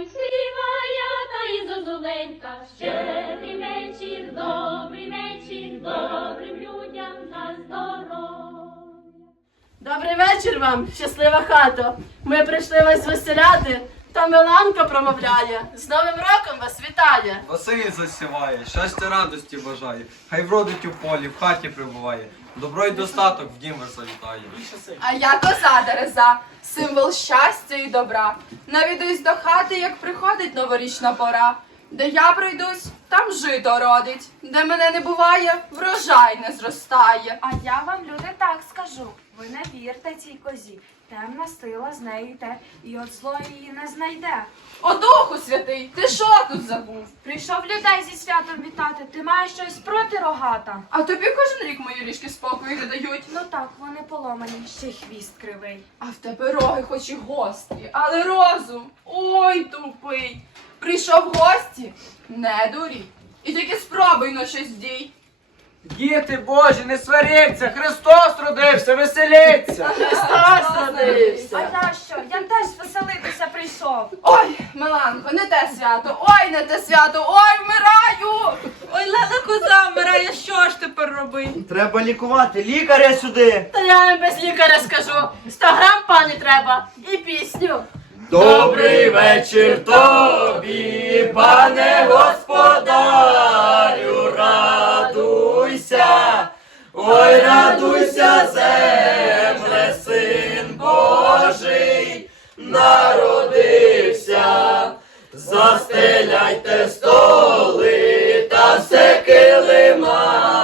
Співає та і зозуленька, щедрий вечір, добрий вечір, добрим людям на здоров'я. Добрий вечір вам, щаслива хата. Ми прийшли вас веселяти, та Миланка промовляє. З Новим роком вас вітає. Василь засіває, щастя радості бажає, хай вродить у полі, в хаті прибуває, добро й достаток в дім вас завітає. А я коза Дереза, символ щастя і добра. Навідусь до хати, як приходить новорічна пора. Де я пройдусь, там жито родить. Де мене не буває, врожай не зростає. А я вам, люди, так. Ви не вірте цій козі. Темна сила з нею йде, і от зло її не знайде. О Духу святий, ти що тут забув? Прийшов людей зі святом вітати. Ти маєш щось проти рогата. А тобі кожен рік мої ріжки спокою не дають. Ну так, вони поломані, ще й хвіст кривий. А в тебе роги хоч і гострі, але розум, ой тупий. Прийшов в гості, не дурій. І тільки спробуй на щось дій. Діти Божі, не сваріться! Христос родився, веселіться! Христос А родився. я що? Я теж веселитися прийшов. Ой, Миланко, не те свято, ой, не те свято, ой, вмираю! Ой, леда коза вмирає, що ж тепер робити? Треба лікувати, лікаря сюди! Та я вам без лікаря скажу. 100 грам пані треба і пісню. Добрий вечір тобі, пане господарю, ой, радуйся, земле, син Божий, народився, застеляйте столи та все килимами,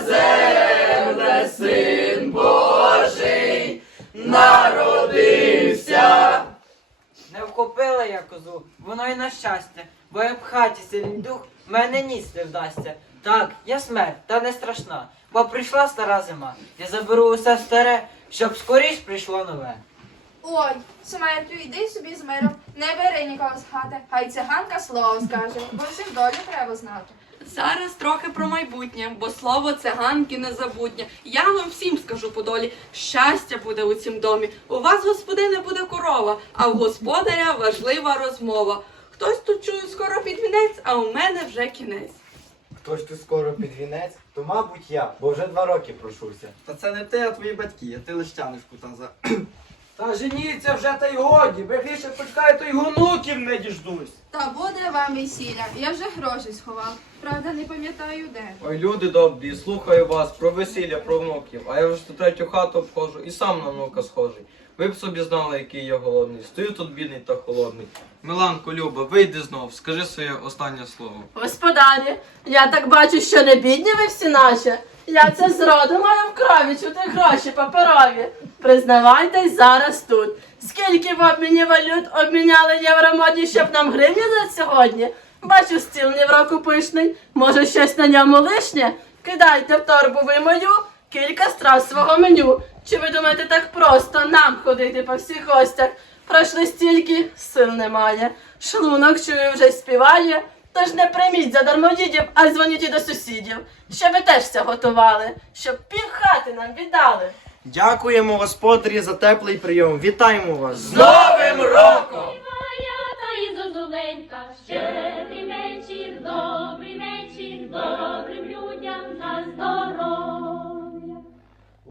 земле, син Божий, народився. Не вхопила я козу, воно й на щастя, бо як в хаті сильний дух, мене ніс не вдасться. Так, я смерть, та не страшна, бо прийшла стара зима. Я заберу усе старе, щоб скоріш прийшло нове. Ой, смертю, йди собі з миром, не бери нікого з хати, хай циганка слово скаже, бо всім долю треба знати. Зараз трохи про майбутнє, бо слово циганки незабутнє. Я вам всім скажу по долі, щастя буде у цім домі. У вас, господине, буде корова, а в господаря важлива розмова. Хтось тут чує скоро під вінець, а у мене вже кінець. Хтось ти скоро під вінець, то мабуть я, бо вже два роки прошуся. Та це не ти, а твої батьки, а ти лише тянеш кута за. Та женіться вже та й годі, бігніше почекай, то й гонуків не діждусь. Та буде вам весілля, я вже гроші сховав, правда не пам'ятаю де. Ой, люди добрі, слухаю вас про весілля, про внуків, а я вже ту третю хату обходжу і сам на внука схожий. Ви б собі знали, який я голодний. Стою тут бідний та холодний. Миланко, Люба, вийди знов, скажи своє останнє слово. Господарі, я так бачу, що не бідні ви всі наші. Я це зроду маю в крові, чути гроші паперові. Признавайтесь зараз тут. Скільки в обміні валют обміняли євромодні, щоб нам гривні за сьогодні? Бачу, стіл не в року пишний. Може, щось на ньому лишнє? Кидайте в торбу ви мою кілька страв свого меню. Чи ви думаєте так просто нам ходити по всіх гостях? Пройшли стільки, сил немає. Шлунок чую вже співає. Тож не прийміть за дармодідів, а дзвоніть і до сусідів, щоб ви теж все готували, щоб пів хати нам віддали. Дякуємо господарі за теплий прийом. Вітаємо вас! З Новим роком!